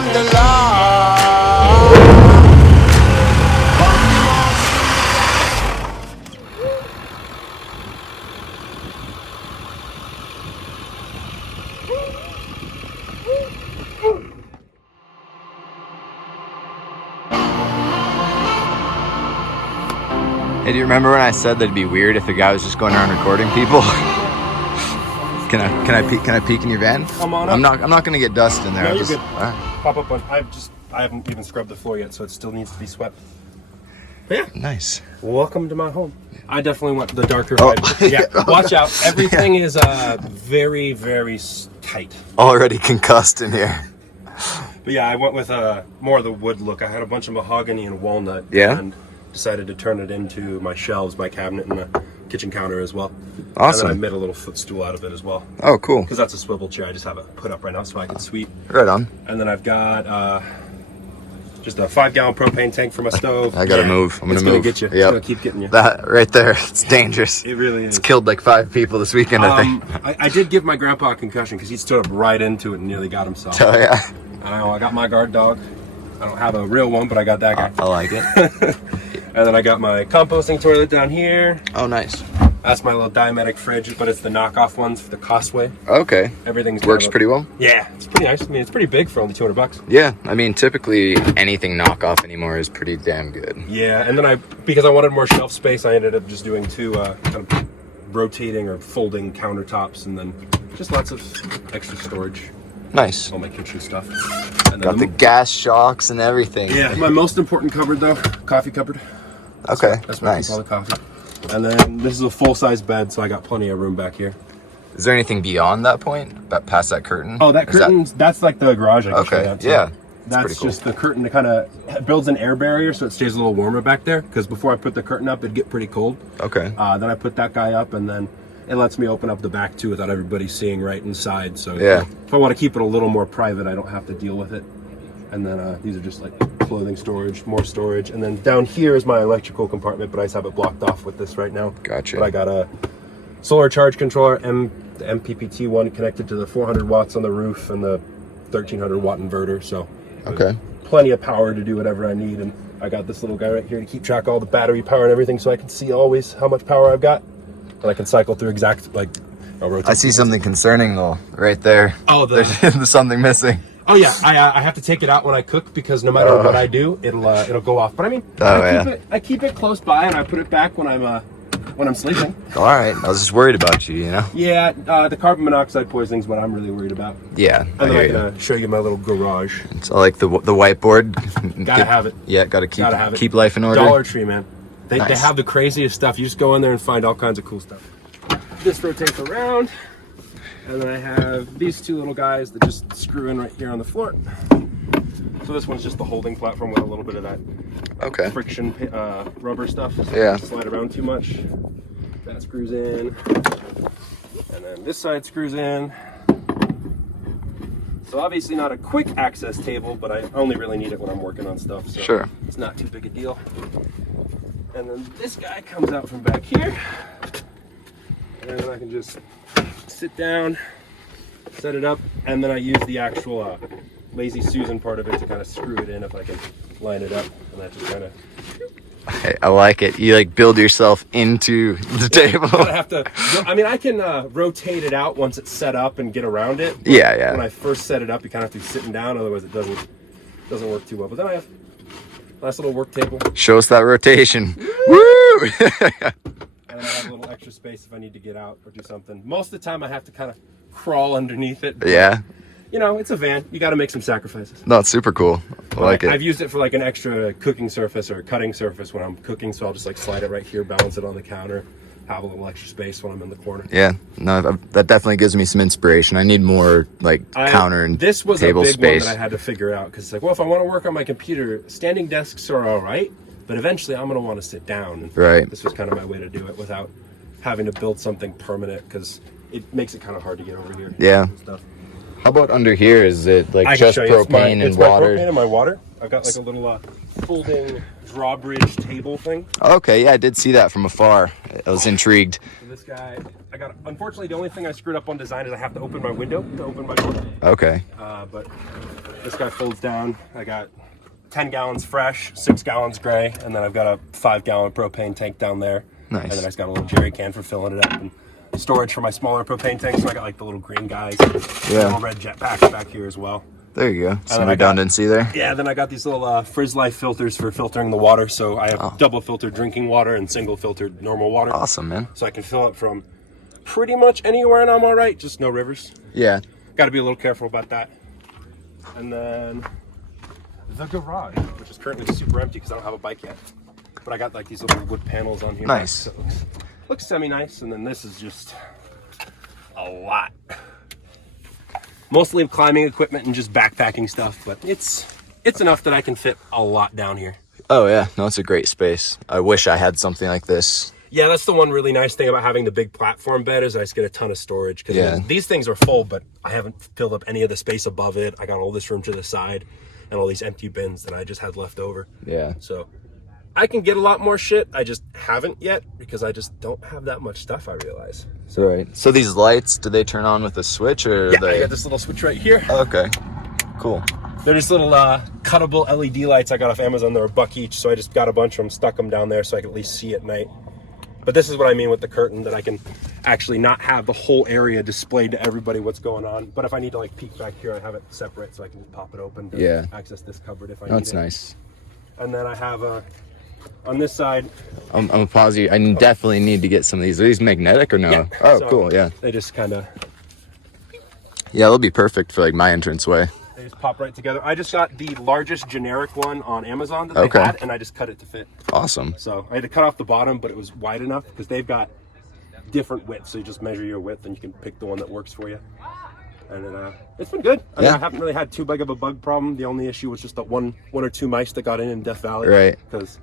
I'm the law. Hey, do you remember when I said that'd be weird if the guy was just going around recording people? Can I peek in your van? Come on up. I'm not gonna get dust in there. No, you're good. Pop up on. I haven't even scrubbed the floor yet, so it still needs to be swept. But yeah. Nice. Welcome to my home. I definitely want the darker vibe. Yeah. Watch out. Everything is very, very tight. Already concussed in here. But yeah, I went with more of the wood look. I had a bunch of mahogany and walnut. Yeah. And decided to turn it into my shelves, my cabinet, and the kitchen counter as well. Awesome. And then I made a little footstool out of it as well. Oh, cool. Because that's a swivel chair. I just have it put up right now so I can sweep. Right on. And then I've got just a 5-gallon propane tank for my stove. I gotta move. I'm gonna move. It's gonna get you. Yep. It's gonna keep getting you. That right there. It's dangerous. It really is. It's killed like 5 people this weekend, I think. I did give my grandpa a concussion because he stood up right into it and nearly got himself. Oh yeah. I got my guard dog. I don't have a real one, but I got that guy. I like it. And then I got my composting toilet down here. Oh, nice. That's my little Diametic fridge, but it's the knockoff ones for the Costway. Okay. Everything's works pretty well. Yeah, it's pretty nice. I mean, it's pretty big for only $200. Yeah, I mean, typically anything knockoff anymore is pretty damn good. Yeah, and then because I wanted more shelf space, I ended up just doing 2 kind of rotating or folding countertops, and then just lots of extra storage. Nice. All my kitchen stuff. And Got the gas shocks and everything. Yeah, my most important cupboard though, coffee cupboard. Okay, That's what I keep all the coffee. And then this is a full-size bed, so I got plenty of room back here. Is there anything beyond that point? Past that curtain? Oh, that curtain, that's like the garage. I can show you Okay, outside. yeah. That's cool. just the curtain that kind of builds an air barrier so it stays a little warmer back there. Because before I put the curtain up, it'd get pretty cold. Okay. Then I put that guy up, and then it lets me open up the back too without everybody seeing right inside. So yeah. If I want to keep it a little more private, I don't have to deal with it. And then these are just like clothing storage, more storage. And then down here is my electrical compartment, but I just have it blocked off with this right now. Gotcha. But I got a solar charge controller, the MPPT one connected to the 400 watts on the roof and the 1300 watt inverter. So okay. Plenty of power to do whatever I need. And I got this little guy right here to keep track of all the battery power and everything, so I can see always how much power I've got. And I can cycle through exact, like, I'll rotate. I see something concerning though, right there. Oh, there's something missing. Oh yeah, I have to take it out when I cook because no matter what I do, it'll go off. But I mean, I keep it close by and I put it back when I'm sleeping. All right, I was just worried about you, you know. Yeah, the carbon monoxide poisoning is what I'm really worried about. Yeah, and then I can show you my little garage. It's like the whiteboard. Gotta have it. Yeah, gotta keep life in order. Dollar Tree, man. They have the craziest stuff. You just go in there and find all kinds of cool stuff. This rotates around. And then I have these 2 little guys that just screw in right here on the floor. So this one's just the holding platform with a little bit of that friction rubber stuff. So yeah. Don't slide around too much. That screws in. And then this side screws in. So obviously not a quick access table, but I only really need it when I'm working on stuff. So sure. It's not too big a deal. And then this guy comes out from back here. And then I can just sit down, set it up, and then I use the actual Lazy Susan part of it to kind of screw it in if I can line it up. And that just kind of... I like it. You like build yourself into the table. I can rotate it out once it's set up and get around it. Yeah. When I first set it up, you kind of have to be sitting down, otherwise it doesn't work too well. But then I have a nice little work table. Show us that rotation. Woo! And I have a little extra space if I need to get out or do something. Most of the time I have to kind of crawl underneath it. Yeah. You know, it's a van. You got to make some sacrifices. No, it's super cool. I like it. I've used it for like an extra cooking surface or cutting surface when I'm cooking, so I'll just like slide it right here, balance it on the counter, have a little extra space when I'm in the corner. Yeah, no, that definitely gives me some inspiration. I need more like counter and this was table a big space. one that I had to figure out because it's like, well, if I want to work on my computer, standing desks are all right, but eventually I'm going to want to sit down. And right. This was kind of my way to do it without having to build something permanent because it makes it kind of hard to get over here. Yeah. And stuff. How about under here? Is it like just propane and water? It's my propane and my water. I've got like a little folding drawbridge table thing. Okay, yeah, I did see that from afar. I was intrigued. So this guy, unfortunately, the only thing I screwed up on design is I have to open my window to open my door. Okay. But This guy folds down. I got 10 gallons fresh, 6 gallons gray, and then I've got a 5-gallon propane tank down there. Nice. And then I just got a little jerry can for filling it up, and storage for my smaller propane tanks. So I got like the little green guys, little red jet packs back here as well. There you go. Some redundancy there. Yeah, then I got these little Frizz Life filters for filtering the water. So I have double filtered drinking water and single filtered normal water. Awesome, man. So I can fill up from pretty much anywhere and I'm all right, just no rivers. Yeah. Got to be a little careful about that. And then the garage, which is currently super empty because I don't have a bike yet. But I got like these little wood panels on here. Nice. So it looks semi-nice. And then this is just a lot. Mostly climbing equipment and just backpacking stuff, but it's enough that I can fit a lot down here. Oh yeah, no, it's a great space. I wish I had something like this. Yeah, that's the one really nice thing about having the big platform bed is I just get a ton of storage. Because these things are full, but I haven't filled up any of the space above it. I got all this room to the side and all these empty bins that I just had left over. Yeah. So I can get a lot more shit. I just haven't yet because I just don't have that much stuff, I realize. So, right. So these lights, do they turn on with a switch or? Yeah, I got this little switch right here. Okay. Cool. They're just little cuttable LED lights I got off Amazon. They're $1 each, so I just got a bunch of them, stuck them down there so I can at least see at night. But this is what I mean with the curtain, that I can actually not have the whole area displayed to everybody what's going on. But if I need to like peek back here, I have it separate so I can just pop it open to access this cupboard if I need it. That's nice. And then I have on this side. I'm gonna pause you. I definitely need to get some of these. Are these magnetic or no? Yeah. Oh, So cool. Yeah. They just kind of. Yeah, they'll be perfect for like my entranceway. They just pop right together. I just got the largest generic one on Amazon that they had, and I just cut it to fit. Awesome. So I had to cut off the bottom, but it was wide enough because they've got different widths. So you just measure your width and you can pick the one that works for you. And then it's been good. I mean, I haven't really had too big of a bug problem. The only issue was just that one or two mice that got in Death Valley. Right. Because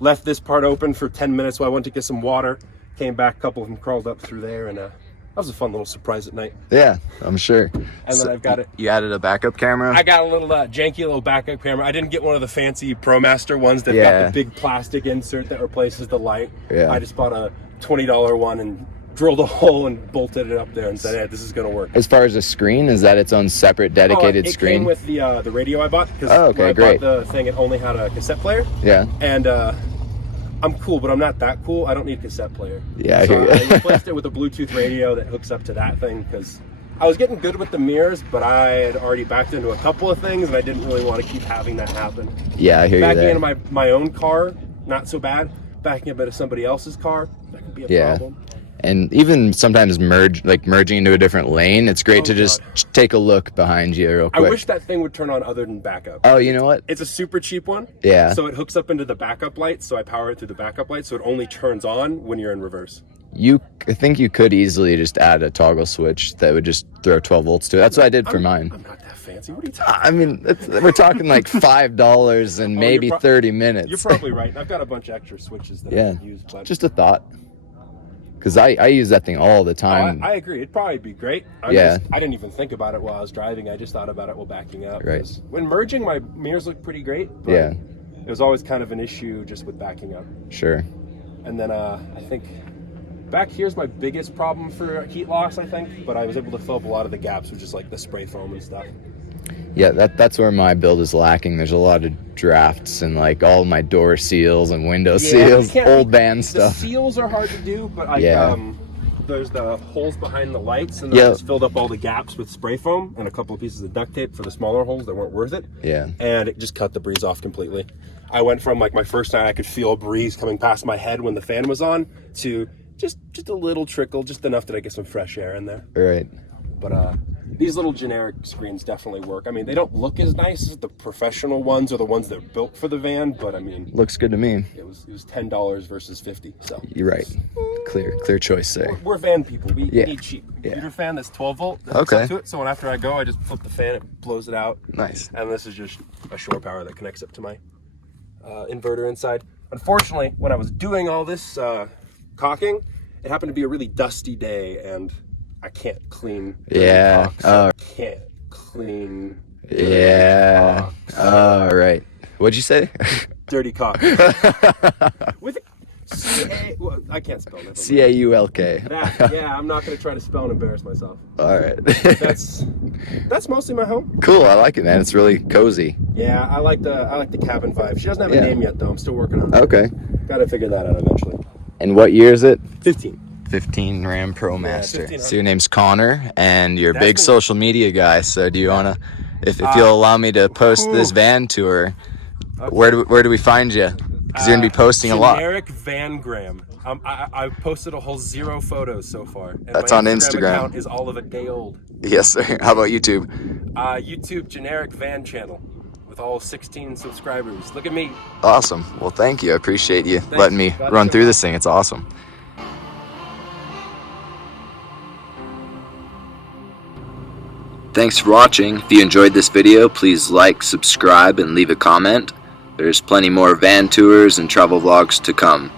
left this part open for 10 minutes while I went to get some water. Came back, a couple of them crawled up through there, and that was a fun little surprise at night. Yeah, I'm sure. And then I've got it. You added a backup camera? I got a little janky little backup camera. I didn't get one of the fancy Promaster ones that got the big plastic insert that replaces the light. Yeah. I just bought a $20 one and drilled a hole and bolted it up there and said, hey, this is going to work. As far as the screen, is that its own separate dedicated screen? It came with the radio I bought. Because when I bought the thing, it only had a cassette player. Yeah. And I'm cool, but I'm not that cool. I don't need a cassette player. Yeah, I so hear you. I replaced it with a Bluetooth radio that hooks up to that thing because I was getting good with the mirrors, but I had already backed into a couple of things and I didn't really want to keep having that happen. Yeah, I hear you. Backing into my own car, not so bad. Backing up into somebody else's car, that could be a problem. And even sometimes merging into a different lane, it's great to just take a look behind you real quick. I wish that thing would turn on other than backup. Oh, you know what? It's a super cheap one. Yeah. So it hooks up into the backup light, so I power it through the backup light, so it only turns on when you're in reverse. I think you could easily just add a toggle switch that would just throw 12 volts to it. That's what I did for mine. I'm not that fancy. What are you talking about? I mean, we're talking like $5 and maybe 30 minutes. You're probably right. I've got a bunch of extra switches that I can use. But Just a thought. Because I use that thing all the time. I agree. It'd probably be great. I didn't even think about it while I was driving. I just thought about it while backing up. Right. When merging, my mirrors look pretty great. But it was always kind of an issue just with backing up. Sure. And then I think back here's my biggest problem for heat loss, I think. But I was able to fill up a lot of the gaps with just like the spray foam and stuff. Yeah, that's where my build is lacking. There's a lot of drafts and like all my door seals and window seals, old band stuff. The seals are hard to do, but there's the holes behind the lights, and I just filled up all the gaps with spray foam and a couple of pieces of duct tape for the smaller holes that weren't worth it. Yeah. And it just cut the breeze off completely. I went from like my first night I could feel a breeze coming past my head when the fan was on to just a little trickle, just enough that I get some fresh air in there. Right. But these little generic screens definitely work. I mean, they don't look as nice as the professional ones or the ones that are built for the van, but I mean, looks good to me. It was $10 versus $50. So you're right. Clear choice there. We're van people. We need cheap. Computer fan that's 12 volt. That hooks up to it. So when after I go, I just flip the fan, it blows it out. Nice. And this is just a shore power that connects up to my inverter inside. Unfortunately, when I was doing all this caulking, it happened to be a really dusty day, and I can't clean. I can't clean. All right. What'd you say? Dirty caulk. With I can't spell it. C-A-U-L-K. Yeah, I'm not gonna try to spell and embarrass myself. All right. That's mostly my home. Cool. I like it, man. It's really cozy. Yeah, I like the cabin vibe. She doesn't have a name yet, though. I'm still working on it. Okay. Got to figure that out eventually. And what year is it? 15. 15 Ram Promaster. Yeah, So your name's Connor, and you're a That's big me. social media guy. So do you wanna, if you'll allow me to post this van tour, where do we find you? Because you're gonna be posting a lot. Generic Vangram. I've posted a whole 0 photos so far. And That's my on Instagram. Account is all of a day old. Yes, sir. How about YouTube? YouTube generic van channel with all 16 subscribers. Look at me. Awesome. Well, thank you. I appreciate you letting me run through this thing. It's awesome. Thanks for watching. If you enjoyed this video, please like, subscribe, and leave a comment. There's plenty more van tours and travel vlogs to come.